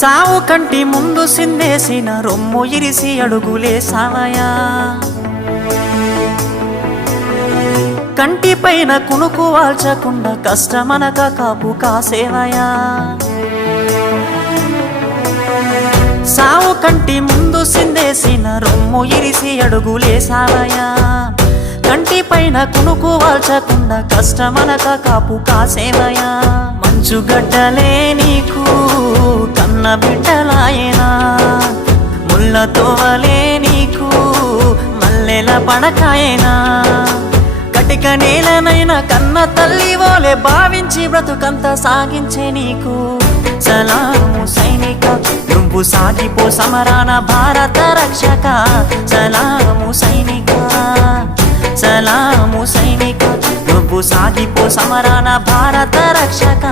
సావు కంటి ముందు సిందేసిన రొమ్ము ఇరిసి అడుగులే సావయా. కంటి పైన కునుకు వాల్చకుండా కష్టమనక కాపు కాసేవయా. సావు కంటి ముందు సిందేసిన రొమ్ము ఇరిసి అడుగులేసావయా కంటి పైన కునుకు వాల్చకుండా కష్టమనక కాపు కాసేవయా. మంచుగడ్డలే నీకు తోవలే నీకు మల్లెల పడకాయనా? కటిక నేలనైనా కన్న తల్లి ఓలే భావించి బ్రతుకంత సాగించే నీకు. సలాము సైనిక నువ్వు సాగిపో సమరాన భారత రక్షక. సలాము సైనిక సలాము సైనిక నువ్వు సాగిపో సమరాన భారత రక్షక.